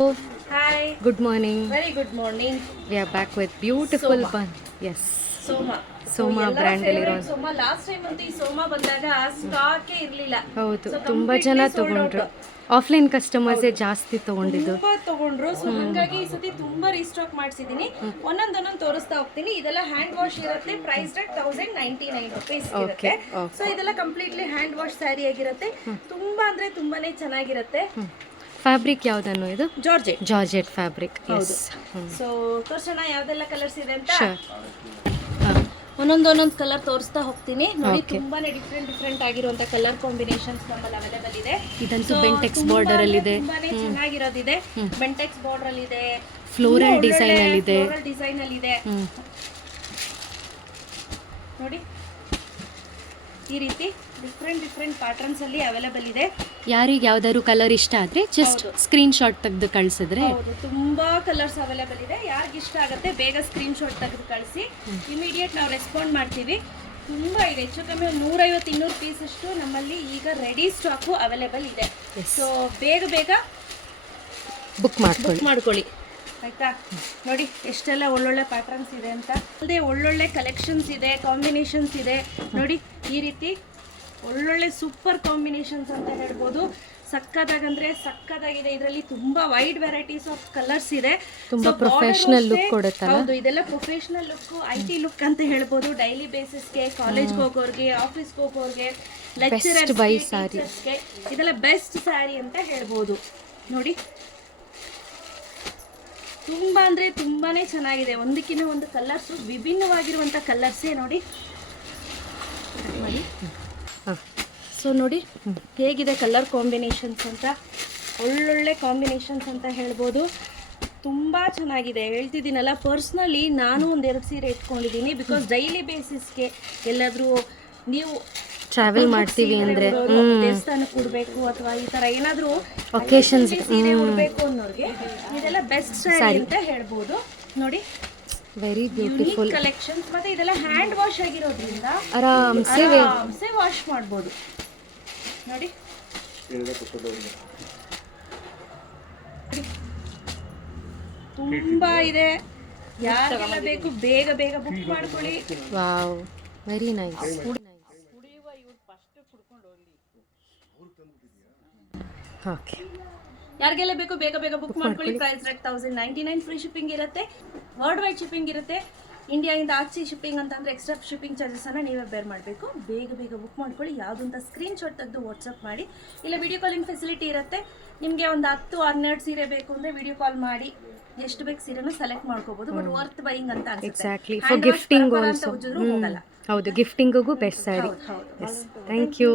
Hi. Good morning. Very good morning. We are back with beautiful Soma. bun. Yes. Soma Soma brand ಅಲ್ಲಿರೋ- ಸೋಮ last time ಅಂತೂ ಈ ಸೋಮಾ ಬಂದಾಗ ಸ್ಟಾಕೇ ಇರಲಿಲ್ಲ. ಹೌದು. ತುಂಬಾ ಜನ ತಗೊಂಡ್ರು. ಆಫ್ಲೈನ್ ಕಸ್ಟಮರ್ಸೇ ಜಾಸ್ತಿ ತಗೊಂಡಿದ್ದು. ತುಂಬಾ ತಗೊಂಡ್ರು. ಸೊ ಹಾಗಾಗಿ ಈ ಸತಿ ತುಂಬಾ ರೀಸ್ಟಾಕ್ ಮಾಡಿಸಿದೀನಿ. ಒಂದೊಂದ್ ಒಂದೊಂದ್ ತೋರಿಸ್ತಾ ಹೋಗ್ತೀನಿ. ಇದೆಲ್ಲ ಹ್ಯಾಂಡ್ ವಾಶ್ ಇರುತ್ತೆ. Price rate thousand ninety nine rupees ಇರುತ್ತೆ. ಸೊ ಇದೆಲ್ಲ ಕಂಪ್ಲೀಟ್ಲಿ ಹ್ಯಾಂಡ್ ವಾಶ್ ಸ್ಯಾರಿ ಆಗಿರುತ್ತೆ. ತುಂಬಾ ಅಂದ್ರೆ ತುಂಬಾನೇ ಚೆನ್ನಾಗಿರುತ್ತೆ. ಫ್ಯಾಬ್ರಿಕ್ ಯಾವ್ದನ್ನು ಇದು? Georgette georgette fabric yes so ತೋರ್ಸೋಣ ಯಾವ್ದೆಲ್ಲ ಕಲರ್ಸ್ ಇದೆ ಅಂತ? ಒಂದೊಂದು ಒಂದೊಂದು ಕಲರ್ ತೋರಿಸ್ತಾ ಹೋಗ್ತೀನಿ. ನೋಡಿ. ತುಂಬಾನೇ ಡಿಫ್ರೆಂಟ್ ಡಿಫ್ರೆಂಟ್ ಆಗಿರುವಂತ ಕಲರ್ ಕಾಂಬಿನೇಷನ್ಸ್ ನಮ್ಮಲ್ಲಿ ಅವೈಲೇಬಲ್ ಇದೆ. ಇದಂತೂ ಬೆಂಟೆಕ್ಸ್ ಬಾರ್ಡರ್ ಅಲ್ಲಿ ಇದೆ ತುಂಬಾನೇ ಚೆನ್ನಾಗಿರೋದಿದೆ. ಬೆಂಟೆಕ್ಸ್ ಬಾರ್ಡರ್ ಅಲ್ಲಿ ಇದೆ ಫ್ಲೋರಲ್ ಡಿಸೈನ್ ಅಲ್ಲಿ ಇದೆ. ಡಿಸೈನ್ ಅಲ್ಲಿ ಇದೆ ನೋಡಿ. ಈ ರೀತಿ ಡಿಫ್ರೆಂಟ್ ಡಿಫ್ರೆಂಟ್ ಪ್ಯಾಟರ್ನ್ಸ್ ಅಲ್ಲಿ ಅವೈಲೇಬಲ್ ಇದೆ. ಯಾರಿಗೆ ಯಾವ್ದಾದ್ರು ಕಲರ್ ಇಷ್ಟ ಆದ್ರೆ ಜಸ್ಟ್ ಸ್ಕ್ರೀನ್ ಶಾಟ್ ತೆಗೆದು ಕಳ್ಸಿದ್ರೆ ಹೌದು ತುಂಬಾ ಕಲರ್ಸ್ ಅವೈಲೇಬಲ್ ಇದೆ. ಯಾರಿಗೆ ಇಷ್ಟ ಆಗುತ್ತೆ ಬೇಗ ಸ್ಕ್ರೀನ್ ಶಾಟ್ ತೆಗೆದು ಕಳಿಸಿ. ಇಮಿಡಿಯೇಟ್ ನಾವು ರೆಸ್ಪಾಂಡ್ ಮಾಡ್ತೀವಿ. ತುಂಬಾ ಇದೆ ಹೆಚ್ಚು ಕಮ್ಮಿ ಒಂದು ನೂರೈವತ್ತು ಇನ್ನೂರು ಪೀಸ್ ಅಷ್ಟು ನಮ್ಮಲ್ಲಿ ಈಗ ರೆಡಿ ಸ್ಟಾಕು ಅವೈಲೇಬಲ್ ಇದೆ. ಸೊ ಬೇಗ ಬೇಗ ಬುಕ್ ಮಾಡ್ಕೊಳ್ಳಿ. ಬುಕ್ ಮಾಡ್ಕೊಳ್ಳಿ. ಆಯ್ತಾ? ನೋಡಿ ಎಷ್ಟೆಲ್ಲ ಒಳ್ಳೊಳ್ಳೆ ಪ್ಯಾಟರ್ನ್ಸ್ ಇದೆ ಅಂತ. ಅಲ್ಲದೆ ಒಳ್ಳೊಳ್ಳೆ ಕಲೆಕ್ಷನ್ಸ್ ಇದೆ ಕಾಂಬಿನೇಷನ್ಸ್ ಇದೆ. ನೋಡಿ ಈ ರೀತಿ ಒಳ್ಳೊಳ್ಳೆ ಸೂಪರ್ ಕಾಂಬಿನೇಷನ್ಸ್ ಅಂತ ಹೇಳ್ಬೋದು. ಸಕ್ಕದಾಗಂದ್ರೆ ಸಕ್ಕದಾಗಿದೆ. ಇದರಲ್ಲಿ ತುಂಬಾ ವೈಡ್ ವೆರೈಟೀಸ್ ಆಫ್ ಕಲರ್ಸ್ ಇದೆ. ತುಂಬಾ ಪ್ರೊಫೆಷನಲ್ ಲುಕ್ ಕೊಡುತ್ತೆ ಹೌದು ಇದೆಲ್ಲ professional look I T look ಅಂತ ಹೇಳ್ಬೋದು. ಡೈಲಿ ಬೇಸಿಸ್ಗೆ ಕಾಲೇಜ್ಗೆ ಹೋಗೋರ್ಗೆ ಆಫೀಸ್ ಹೋಗೋರ್ಗೆ ಲೆಕ್ಚರರ್ಸ್ಗೆ saree. ಇದೆಲ್ಲ ಬೆಸ್ಟ್ ಸ್ಯಾರಿ ಅಂತ ಹೇಳ್ಬೋದು. ನೋಡಿ ತುಂಬಾ ಅಂದ್ರೆ ತುಂಬಾನೇ ಚೆನ್ನಾಗಿದೆ. ಒಂದಕ್ಕಿಂತ ಒಂದು ಕಲರ್ಸ್ ವಿಭಿನ್ನವಾಗಿರುವಂತ ಕಲರ್ಸೇ ನೋಡಿ. ಹಾಂ. ಸೊ ನೋಡಿ ಹೇಗಿದೆ ಕಲರ್ ಕಾಂಬಿನೇಷನ್ಸ್ ಅಂತ? ಒಳ್ಳೊಳ್ಳೆ ಕಾಂಬಿನೇಷನ್ಸ್ ಅಂತ ಹೇಳ್ಬೋದು. ತುಂಬ ಚೆನ್ನಾಗಿದೆ. ಹೇಳ್ತಿದ್ದೀನಲ್ಲ ಪರ್ಸ್ನಲಿ ನಾನು ಒಂದೆರಡು ಸೀರೆ ಇಟ್ಕೊಂಡಿದ್ದೀನಿ. ಬಿಕಾಸ್ ಡೈಲಿ ಬೇಸಿಸ್ಗೆ ಎಲ್ಲಾದರೂ ನೀವು ಟ್ರಾವೆಲ್ ಮಾಡ್ತೀವಿ ಅಂದ್ರೆ. ದೇವಸ್ಥಾನಕ್ಕೆ ಅಥವಾ ಈ ಥರ ಏನಾದರೂ Occasions. ಸೀರೆ ಉಡಬೇಕು ಅನ್ನೋರಿಗೆ ಇದೆಲ್ಲ ಬೆಸ್ಟ್ ಸ್ಯಾರಿ ಅಂತ ಹೇಳ್ಬೋದು. ನೋಡಿ. ವೆರಿ ಬ್ಯೂಟಿಫುಲ್ ಕಲೆಕ್ಷನ್ಸ್ ಮತ್ತೆ ಇದೆಲ್ಲ ಹ್ಯಾಂಡ್ ವಾಶ್ ಆಗಿರೋದ್ರಿಂದ ಆರಾಮ್ಸೆ ಆರಾಮ್ಸೆ ವಾಶ್ ಮಾಡ್ಬೋದು. ನೋಡಿ. ತುಂಬಾ ಇದೆ. ಯಾರಿಗೆಲ್ಲ ಬೇಕು ಬೇಗ ಬೇಗ ಬುಕ್ ಮಾಡ್ಕೊಳ್ಳಿ. Wow very nice okay. ಯಾರಿಗೆಲ್ಲ ಬೇಕು ಬೇಗ ಬೇಗ ಬುಕ್ ಮಾಡ್ಕೊಳ್ಳಿ. Price rate thousand ninety nine free shipping ಇರುತ್ತೆ. ವರ್ಲ್ಡ್ ವೈಡ್ ಶಿಪ್ಪಿಂಗ್ ಇರುತ್ತೆ ಇಂಡಿಯಾದಿಂದ ಆಚೆ ಶಿಪ್ಪಿಂಗ್ ಅಂತಂದ್ರೆ ಎಕ್ಸ್ಟ್ರಾ ಶಿಪ್ಪಿಂಗ್ ಚಾರ್ಜಸ್ ಅನ್ನ ನೀವೇ ಬೇರ್ ಮಾಡಬೇಕು. ಬೇಗ ಬೇಗ ಬುಕ್ ಮಾಡ್ಕೊಳ್ಳಿ. ಯಾವುದಂತ ಅಂತ ಸ್ಕ್ರೀನ್ ಶಾಟ್ ತೆಗೆದು ವಾಟ್ಸಪ್ ಮಾಡಿ. ಇಲ್ಲ ವಿಡಿಯೋ ಕಾಲಿಂಗ್ ಫೆಸಿಲಿಟಿ ಇರುತ್ತೆ. ನಿಮಗೆ ಒಂದು ಹತ್ತು ಹನ್ನೆರಡು ಸೀರೆ ಬೇಕು ಅಂದ್ರೆ ವಿಡಿಯೋ ಕಾಲ್ ಮಾಡಿ. ಎಷ್ಟು ಬೇಕು ಸೀರೆನೂ ಸೆಲೆಕ್ಟ್ ಮಾಡ್ಕೋಬಹುದು ಬಟ್ ವರ್ತ್ ಬೈಯಿಂಗ್ ಅಂತ ಅನ್ಸುತ್ತೆ. ಎಕ್ಸಾಕ್ಟ್ಲಿ ಫಾರ್ ಗಿಫ್ಟಿಂಗ್ ಹೋಗಲ್ಲ. ಹೌದು. ಗಿಫ್ಟಿಂಗಿಗೂ ಬೆಸ್ಟ್ ಸ್ಯಾರಿ ಥ್ಯಾಂಕ್ ಯು